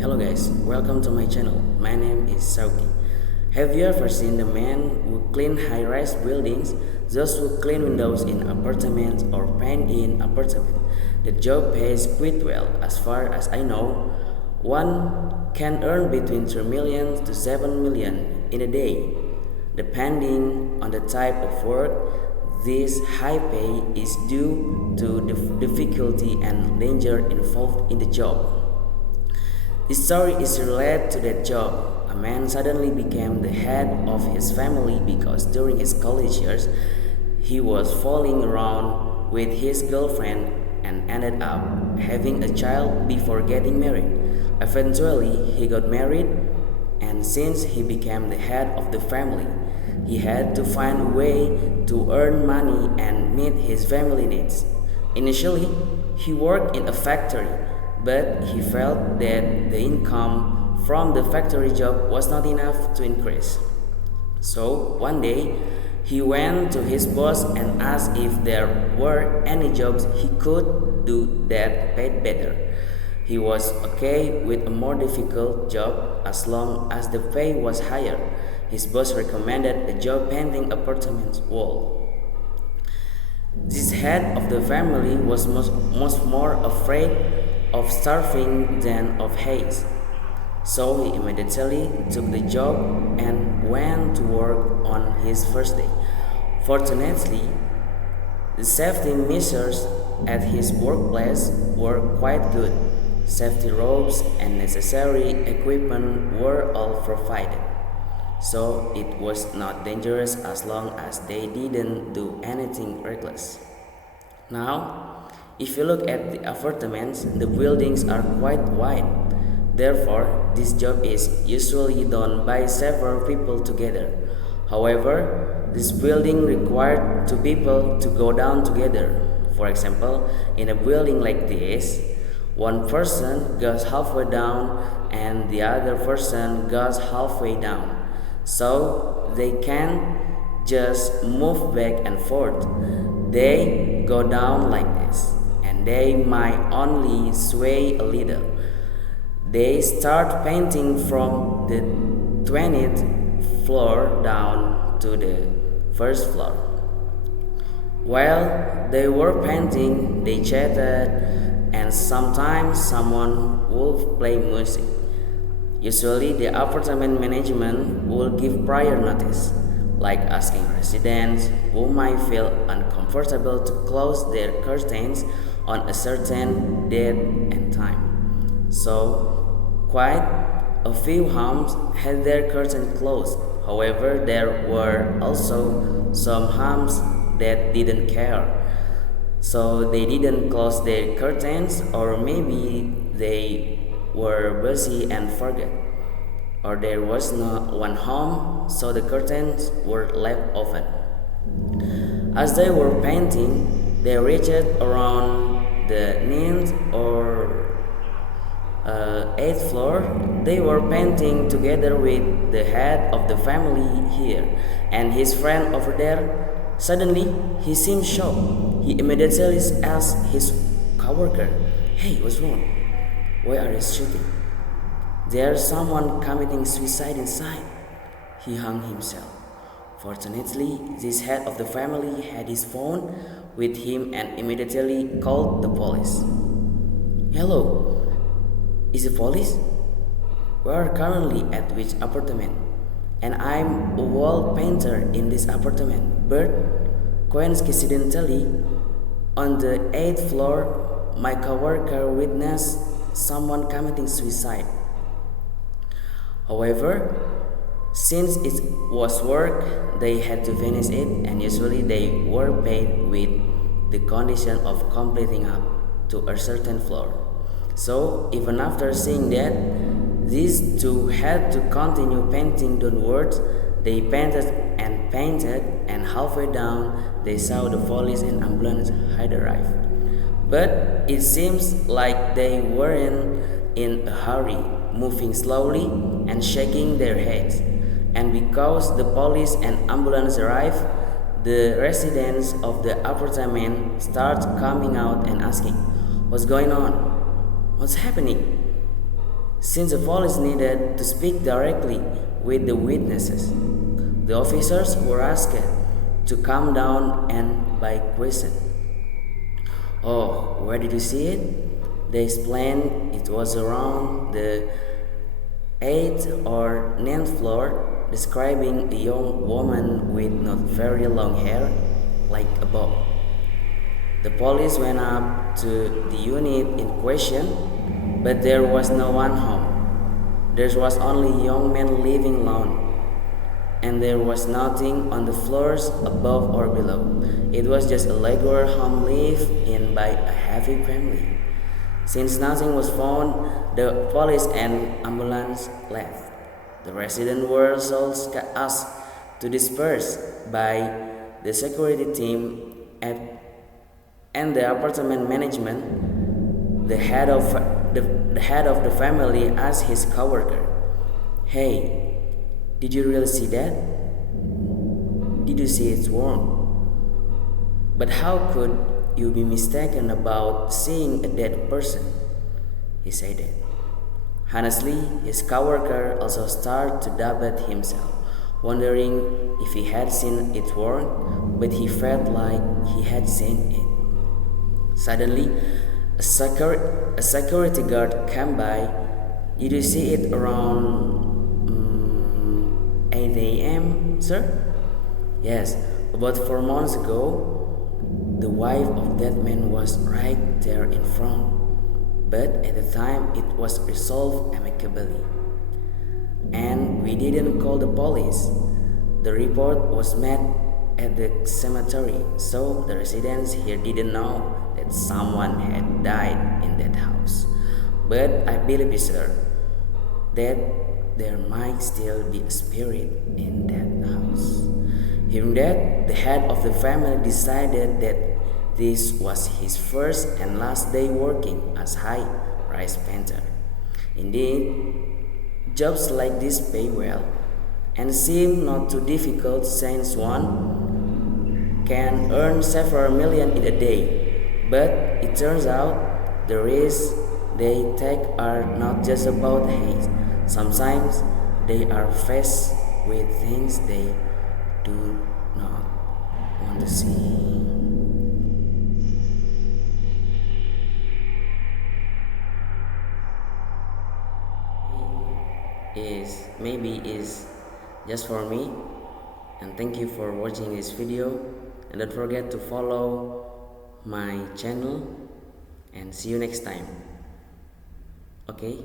Hello guys, welcome to my channel. My name is Sauki. Have you ever seen the men who clean high-rise buildings, those who clean windows in apartments or paint in apartments? The job pays quite well. As far as I know, one can earn between 3 million to 7 million in a day. Depending on the type of work, this high pay is due to the difficulty and danger involved in the job. This story is related to that job. A man suddenly became the head of his family because during his college years he was fooling around with his girlfriend and ended up having a child before getting married. Eventually, he got married, and since he became the head of the family, he had to find a way to earn money and meet his family needs. Initially, he worked in a factory, but he felt that the income from the factory job was not enough to increase. So one day, he went to his boss and asked if there were any jobs he could do that paid better. He was okay with a more difficult job as long as the pay was higher. His boss recommended a job painting apartment wall. This head of the family was much more afraid of starving than of haze. So he immediately took the job and went to work on his first day. Fortunately, the safety measures at his workplace were quite good. Safety ropes and necessary equipment were all provided. So it was not dangerous as long as they didn't do anything reckless. Now, if you look at the apartments, the buildings are quite wide. Therefore, this job is usually done by several people together. However, this building required two people to go down together. For example, in a building like this, one person goes halfway down and the other person goes halfway down. So they can't just move back and forth. They go down like this, and they might only sway a little. They start painting from the 20th floor down to the first floor. While they were painting, they chatted, and sometimes someone would play music. Usually, the apartment management will give prior notice, like asking residents who might feel uncomfortable to close their curtains on a certain date and time. So, quite a few homes had their curtains closed. However, there were also some homes that didn't care. So they didn't close their curtains, or maybe they were busy and forgot. Or there was not one home, so the curtains were left open. As they were painting, they reached around the ninth or eighth floor. They were painting together with the head of the family here and his friend over there. Suddenly, he seemed shocked. He immediately asked his coworker, "Hey, what's wrong? Why are you shooting? There's someone committing suicide inside." He hung himself. Fortunately, this head of the family had his phone with him and immediately called the police. "Hello, is the police? We are currently at which apartment? And I'm a wall painter in this apartment. But coincidentally, on the 8th floor, my coworker witnessed someone committing suicide. However, since it was work, they had to finish it, and usually they were paid with the condition of completing up to a certain floor. So even after seeing that, these two had to continue painting downwards. They painted, and halfway down, they saw the police and ambulance had arrived. But it seems like they weren't in a hurry, moving slowly and shaking their heads. And because the police and ambulance arrived, the residents of the apartment start coming out and asking, "What's going on? What's happening?" Since the police needed to speak directly with the witnesses, the officers were asked to calm down and by question. Oh, where did you see it? They explained it was around the 8th or ninth floor, describing a young woman with not very long hair, like a bob. The police went up to the unit in question, but there was no one home. There was only a young man living alone, and there was nothing on the floors above or below. It was just a regular home lived in by a happy family. Since nothing was found, the police and ambulance left. The residents were also asked to disperse by the security team at, and the apartment management. The head of the family asked his coworker, "Hey, did you really see that? Did you see it's warm? But how could you be mistaken about seeing a dead person?" He said that. Honestly, his coworker also started to doubt himself, wondering if he had seen it warm, but he felt like he had seen it. Suddenly, a security guard came by. "Did you see it around 8 a.m., sir?" "Yes, about 4 months ago. The wife of that man was right there in front, but at the time it was resolved amicably. And we didn't call the police. The report was made at the cemetery, so the residents here didn't know that someone had died in that house. But I believe, sir, that there might still be a spirit in that house." Hearing that, the head of the family decided that this was his first and last day working as high-rise painter. Indeed, jobs like this pay well and seem not too difficult since one can earn several million in a day. But it turns out the risks they take are not just about haze. Sometimes they are faced with things they do not want to see. Maybe is just for me, and thank you for watching this video, and don't forget to follow my channel, and see you next time. Okay.